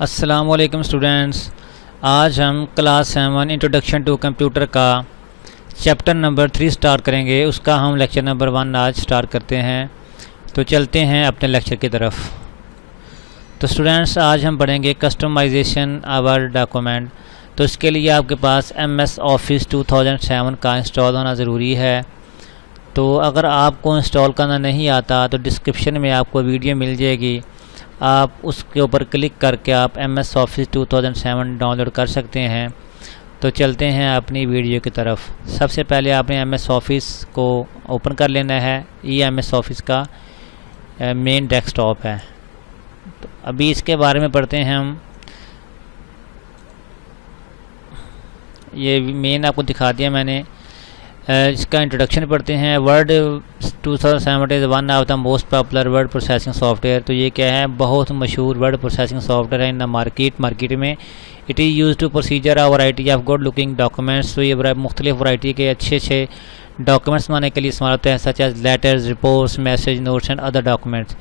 अस्सलाम वालेकुम स्टूडेंट्स। आज हम क्लास 7 इंट्रोडक्शन टू कंप्यूटर का चैप्टर नंबर 3 स्टार्ट करेंगे। उसका हम लेक्चर नंबर 1 आज स्टार्ट करते हैं। तो चलते हैं अपने लेक्चर की तरफ। तो स्टूडेंट्स, आज हम पढ़ेंगे कस्टमाइजेशन आवर डॉक्यूमेंट। तो इसके लिए आपके पास MS ऑफिस 2007 का इंस्टॉल होना ज़रूरी है। तो अगर आपको इंस्टॉल करना नहीं आता तो डिस्क्रिप्शन में आपको वीडियो मिल जाएगी, आप उसके ऊपर क्लिक करके आप MS ऑफिस 2007 डाउनलोड कर सकते हैं। तो चलते हैं अपनी वीडियो की तरफ। सबसे पहले आपने MS ऑफिस को ओपन कर लेना है। ये MS ऑफिस का मेन डेस्कटॉप है। तो अभी इसके बारे में पढ़ते हैं हम। ये मेन आपको दिखा दिया मैंने। इसका इंट्रोडक्शन पढ़ते हैं। Word 2007 is one of the most popular word processing software. तो ये क्या है, बहुत मशहूर वर्ड प्रोसेसिंग सॉफ्टवेयर है इन द मार्केट में। It is use to procedure a variety of good looking documents. तो ये मुख्तलिफ वैरायटी के अच्छे डॉक्यूमेंट्स बनाने के लिए इस्तेमाल होते हैं, such as letters, reports, message, notes and other documents.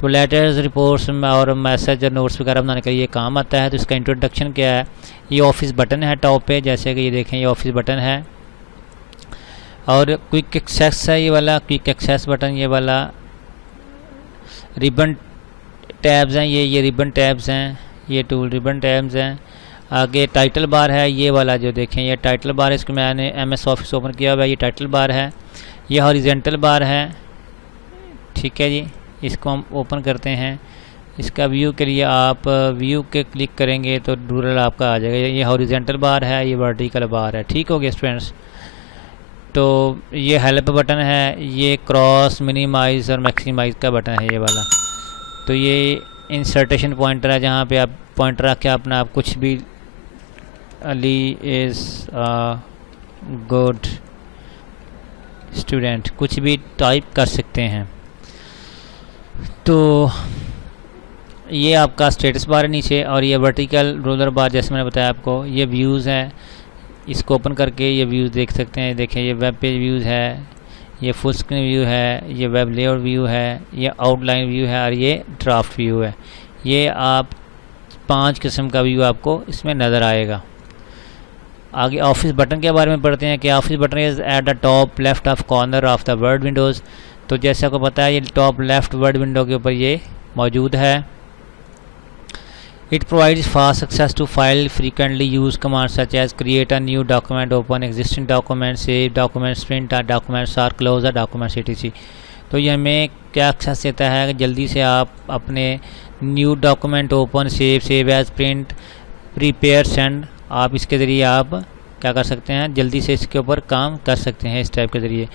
तो लेटर्स, रिपोर्ट्स और मैसेज और नोट्स वगैरह बनाने के लिए काम आता है। तो इसका इंट्रोडक्शन क्या है, ये ऑफिस बटन है टॉप पे, जैसे कि ये देखें, ये ऑफिस बटन है। और क्विक एक्सेस है ये वाला, क्विक एक्सेस बटन, ये वाला रिबन टैब्स हैं, ये रिबन टैब्स हैं, ये टूल रिबन टैब्स हैं। आगे टाइटल बार है, ये वाला जो देखें, ये टाइटल बार है। इसको मैंने MS ऑफिस ओपन किया हुआ है, ये टाइटल बार है। ये हॉरिजेंटल बार है, ठीक है जी। इसको हम ओपन करते हैं। इसका व्यू के लिए आप व्यू के क्लिक करेंगे तो डूडल आपका आ जाएगा। ये हॉरिजेंटल बार है, ये वर्टिकल बार है। ठीक हो गया स्टूडेंट्स। तो ये हेल्प बटन है, ये क्रॉस, मिनिमाइज़ और मैक्सिमाइज़ का बटन है ये वाला। तो ये इंसर्टेशन पॉइंटर है, जहाँ पे आप पॉइंटर रख के अपना आप कुछ भी, अली इज़ गुड स्टूडेंट, कुछ भी टाइप कर सकते हैं। तो ये आपका स्टेटस बार है नीचे, और ये वर्टिकल रोलर बार जैसे मैंने बताया आपको। ये व्यूज़ है, इसको ओपन करके ये व्यूज़ देख सकते हैं। देखें, ये वेब पेज व्यूज़ है, ये फुल स्क्रीन व्यू है, ये वेब लेआउट व्यू है, ये आउटलाइन व्यू है, और ये ड्राफ्ट व्यू है। ये आप 5 किस्म का व्यू आपको इसमें नज़र आएगा। आगे ऑफिस बटन के बारे में पढ़ते हैं कि office button is at the top left of corner of the word Windows. तो जैसे आपको पता है, ये टॉप लेफ्ट वर्ड विंडो के ऊपर ये मौजूद है। It provides fast access to file frequently used commands such as create a new document, open existing document, save documents, print a documents or close a documents etc. तो ये हमें क्या access देता है कि जल्दी से आप अपने new document open, save as, print, prepare, send, आप इसके ज़रिए आप क्या कर सकते हैं, जल्दी से इसके ऊपर काम कर सकते हैं इस टाइप के ज़रिए।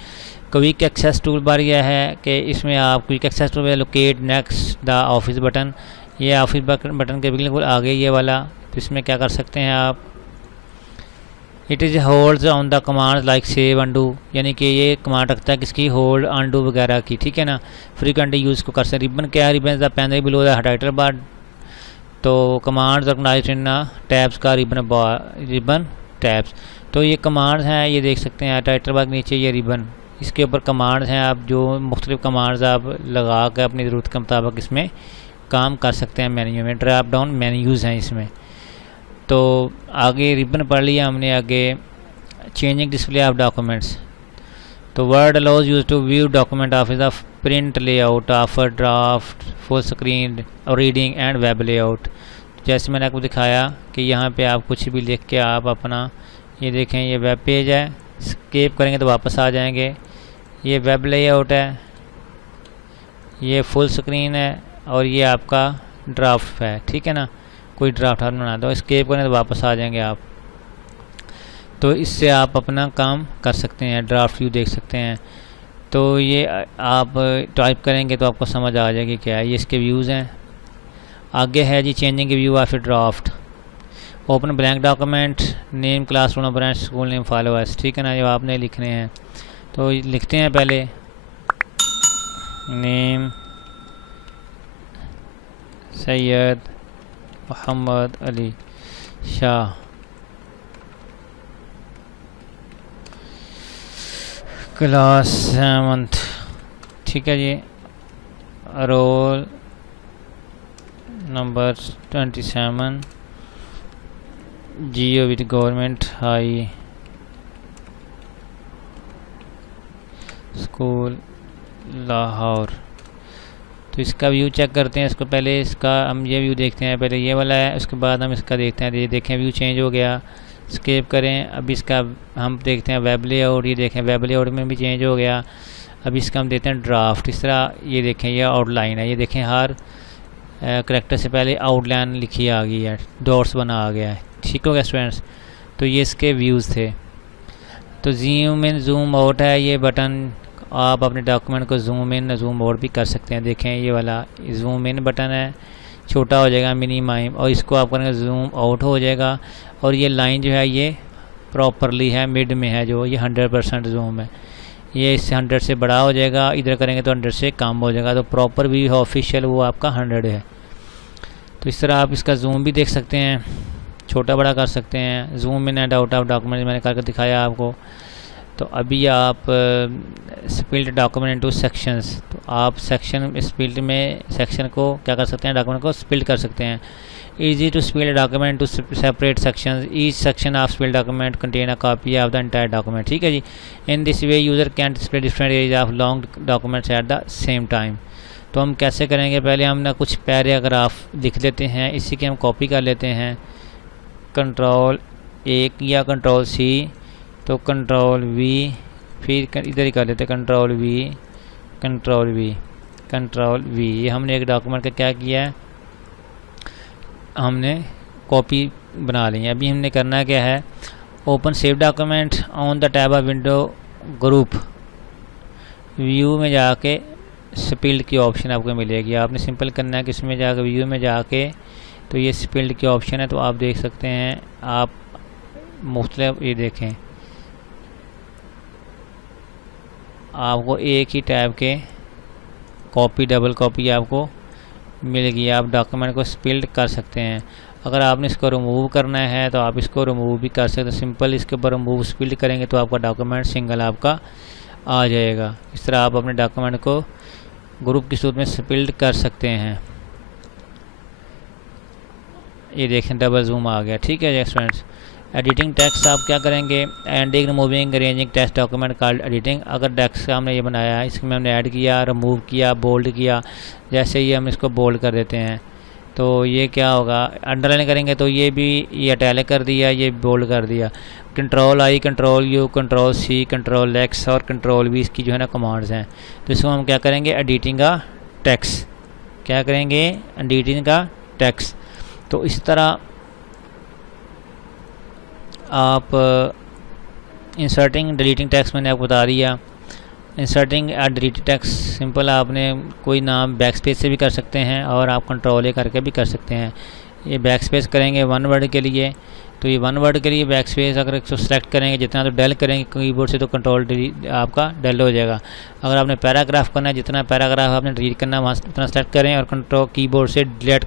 क्विक एक्सेस टूल बार यह है कि इसमें आप quick access tool locate next the office button, ये ऑफिस बटन के बिल्कुल आगे ये वाला। तो इसमें क्या कर सकते हैं आप, it is holds on the command like save, undo, यानी कि ये कमांड रखता है किसकी, होल्ड, अंडू वगैरह की, ठीक है ना। फ्रीक्वेंटली यूज़ को कर सकते हैं। रिबन क्या है, ribbon the panel below the title bar. तो कमांड्स ऑर्गेनाइज्ड इन टैब्स का रिबन टैब्स। तो ये कमांड्स हैं, ये देख सकते हैं टाइटल बार के नीचे ये रिबन, इसके ऊपर कमांड्स हैं। आप जो मुख्तलिफ कमांड्स आप लगा कर अपनी ज़रूरत के मुताबिक इसमें काम कर सकते हैं। मेन्यू में ड्रॉप डाउन मेन्यूज़ हैं इसमें। तो आगे रिबन पढ़ लिया हमने। आगे चेंजिंग डिस्प्ले ऑफ डॉक्यूमेंट्स। तो word allows use to view document of the print layout of draft, full screen, reading and web layout. जैसे मैंने आपको दिखाया कि यहाँ पे आप कुछ भी लिख के आप अपना, ये देखें, ये वेब पेज है, स्केप करेंगे तो वापस आ जाएंगे। ये वेब लेआउट है, ये फुल स्क्रीन है, और ये आपका ड्राफ्ट है, ठीक है ना। कोई ड्राफ्ट आप बना दो, स्केप करें तो वापस आ जाएंगे आप। तो इससे आप अपना काम कर सकते हैं, ड्राफ्ट व्यू देख सकते हैं। तो ये आप टाइप करेंगे तो आपको समझ आ जाएगी क्या है। ये इसके व्यूज़ हैं। आगे है जी changing view of draft. Open blank document, name, classroom, branch, school name, followers, ठीक है ना, जो आपने लिखने हैं। तो लिखते हैं पहले नेम सैयद मोहम्मद अली शाह, क्लास 7, ठीक है जी। रोल नंबर 27 जियो with government high school Lahore. तो इसका व्यू चेक करते हैं। इसको पहले इसका हम ये व्यू देखते हैं, पहले ये वाला है, उसके बाद हम इसका देखते हैं। ये देखें व्यू चेंज हो गया, स्केप करें। अब इसका हम देखते हैं वेब लेआउट, ये देखें वेब लेआउट में भी चेंज हो गया। अब इसका हम देते हैं ड्राफ्ट। इस तरह ये देखें ये आउटलाइन है, ये देखें हर करैक्टर से पहले आउटलाइन लिखी आ गई है, डॉट्स बना आ गया है। ठीक हो गया स्टूडेंट्स। तो ये इसके व्यूज़ थे। तो जूम इन जूम आउट है ये बटन, आप अपने डॉक्यूमेंट को जूम इन जूम आउट भी कर सकते हैं। देखें ये वाला जूम इन बटन है, छोटा हो जाएगा मिनिमाइम, और इसको आप करेंगे जूम आउट हो जाएगा। और ये लाइन जो है ये प्रॉपरली है, मिड में है, जो ये 100% जूम है। ये इससे 100 से बड़ा हो जाएगा, इधर करेंगे तो 100 से कम हो जाएगा। तो प्रॉपर भी ऑफिशियल वो आपका 100 है। तो इस तरह आप इसका जूम भी देख सकते हैं, छोटा बड़ा कर सकते हैं। Zoom in and out of document मैंने करके दिखाया आपको। तो अभी आप स्प्लिट डॉक्यूमेंट इनटू सेक्शंस, तो आप सेक्शन स्प्लिट में सेक्शन को क्या कर सकते हैं, डॉक्यूमेंट को स्प्लिट कर सकते हैं। Easy to split document to separate sections, each section of split document contain a copy of the entire document. ठीक है जी। In this way user can display different areas of long documents at the same time. तो हम कैसे करेंगे, पहले हम ना कुछ पैराग्राफ लिख लेते हैं, इसी की हम कॉपी कर लेते हैं। Ctrl+A या Ctrl+C, तो Ctrl+V, फिर इधर ही कर लेते हैं Ctrl+V, Ctrl+V, Ctrl+V। ये हमने एक डॉक्यूमेंट का क्या किया है, हमने कॉपी बना ली है। अभी हमने करना क्या है, open save document on the tab of window group, view में जाके स्प्लिट की ऑप्शन आपको मिलेगी। आपने सिंपल करना है कि इसमें जाकर व्यू में जाके, तो ये स्प्लिट की ऑप्शन है, तो आप देख सकते हैं। आप मुख्तलिफ ये देखें, आपको एक ही टैब के कॉपी डबल कॉपी आपको मिलेगी। आप डॉक्यूमेंट को स्प्लिट कर सकते हैं। अगर आपने इसको रिमूव करना है तो आप इसको रिमूव भी कर सकते हैं। सिंपल इसके ऊपर रिमूव स्प्लिट करेंगे तो आपका डॉक्यूमेंट सिंगल आपका आ जाएगा। इस तरह आप अपने डॉक्यूमेंट को ग्रुप की सूरत में स्प्लिट कर सकते हैं। ये देखें डबल जूम आ गया। ठीक है स्टूडेंट्स। एडिटिंग टेक्स्ट आप क्या करेंगे, adding removing arranging text document called editing. अगर टेक्स्ट का हमने ये बनाया है, इसमें हमने ऐड किया, रिमूव किया, बोल्ड किया, जैसे ही हम इसको बोल्ड कर देते हैं तो ये क्या होगा, अंडरलाइन करेंगे तो ये भी ये इटैलिक कर दिया, ये बोल्ड कर दिया। Ctrl+I, Ctrl+U, Ctrl+C, Ctrl+X और Ctrl+V इसकी जो है ना कमांड्स हैं। तो इसको हम क्या करेंगे, एडिटिंग का टेक्स्ट, क्या करेंगे, एडिटिंग का टेक्स्ट। तो इस तरह आप इंसर्टिंग डिलीटिंग टेक्स्ट मैंने आपको बता दिया। इंसर्टिंग डिलीटिंग टेक्स्ट सिंपल, आपने कोई नाम बैक स्पेस से भी कर सकते हैं और आप Ctrl+A करके भी कर सकते हैं। ये बैक स्पेस करेंगे वन वर्ड के लिए, तो ये वन वर्ड के लिए बैक स्पेस अगर इसको सेलेक्ट करेंगे, जितना तो डेल करेंगे कीबोर्ड से तो कंट्रोल डिलीट आपका डेल हो जाएगा। अगर आपने पैराग्राफ करना है, जितना पैराग्राफ आपने डिलीट करना है वहाँ से उतना सेलेक्ट करें और कंट्रोल कीबोर्ड से डिलीट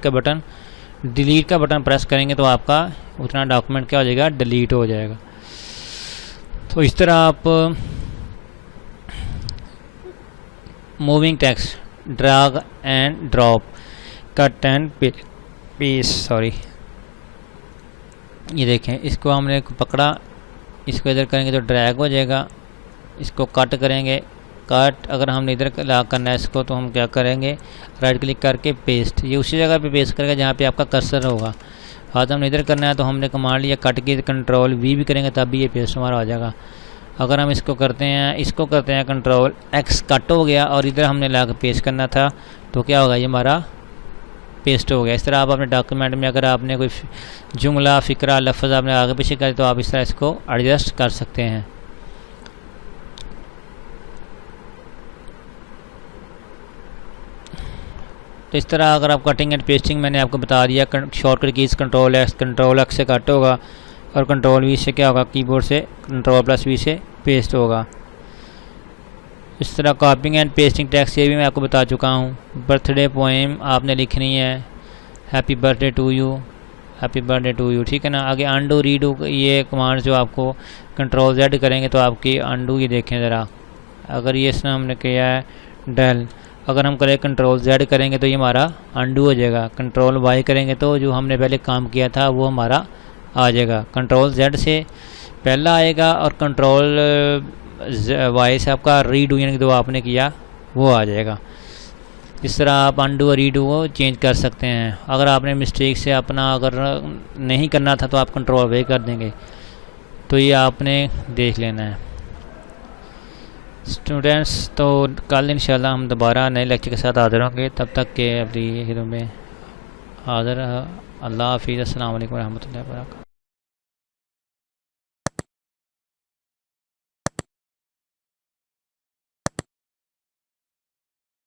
का बटन प्रेस करेंगे तो आपका उतना डॉक्यूमेंट क्या हो जाएगा, डिलीट हो जाएगा। तो इस तरह आप moving text, drag and drop, cut and paste, ये देखें, इसको हमने पकड़ा, इसको इधर करेंगे तो ड्रैग हो जाएगा। इसको कट करेंगे, कट अगर हमने इधर करना है इसको तो हम क्या करेंगे, राइट क्लिक करके पेस्ट, ये उसी जगह पे पेस्ट करेगा जहाँ पे आपका कर्सर होगा। हाथ हमने इधर करना है तो हमने कमांड लिया कट की, Ctrl+V भी करेंगे तब भी ये पेस्ट हमारा आ जाएगा। अगर हम इसको करते हैं Ctrl+X, कट हो गया और इधर हमने ला कर पेस्ट करना था तो क्या होगा, ये हमारा पेस्ट हो गया। इस तरह आप अपने डॉक्यूमेंट में अगर आपने कोई जुमला, फ़िक्रा, लफ्ज़ आपने आगे पीछे करे तो आप इस तरह इसको एडजस्ट कर सकते हैं। तो इस तरह अगर आप कटिंग एंड पेस्टिंग मैंने आपको बता दिया, शॉर्टकट कीज़ Ctrl+X से कट होगा और Ctrl+V से क्या होगा, कीबोर्ड से Ctrl+V से पेस्ट होगा। इस तरह कॉपिंग एंड पेस्टिंग टेक्स्ट ये भी मैं आपको बता चुका हूँ। बर्थडे पोएम आपने लिखनी है, happy birthday to you, happy birthday to you, ठीक है ना। आगे अंडू रीडू, ये कमांड जो आपको Ctrl+Z करेंगे तो आपकी अंडू, ये देखें ज़रा, अगर ये इसमें हमने किया है डेल, अगर हम करें कंट्रोल Z करेंगे तो ये हमारा अंडू हो जाएगा, कंट्रोल Y करेंगे तो जो हमने पहले काम किया था वो हमारा आ जाएगा। कंट्रोल Z से पहला आएगा और कंट्रोल Y से आपका रीडू यानी कि जो आपने किया वो आ जाएगा। इस तरह आप अंडू और रीडू को चेंज कर सकते हैं। अगर आपने मिस्टेक से अपना अगर नहीं करना था तो आप कंट्रोल वे कर देंगे। तो ये आपने देख लेना है स्टूडेंट्स। तो कल इंशाल्लाह हम दोबारा नए लेक्चर के साथ हाज़िर होंगे। तब तक के अपनी में हाज़िर। अल्लाह हाफ़िज़। अस्सलाम वालेकुम रहमतुल्लाहि व बरकातहू।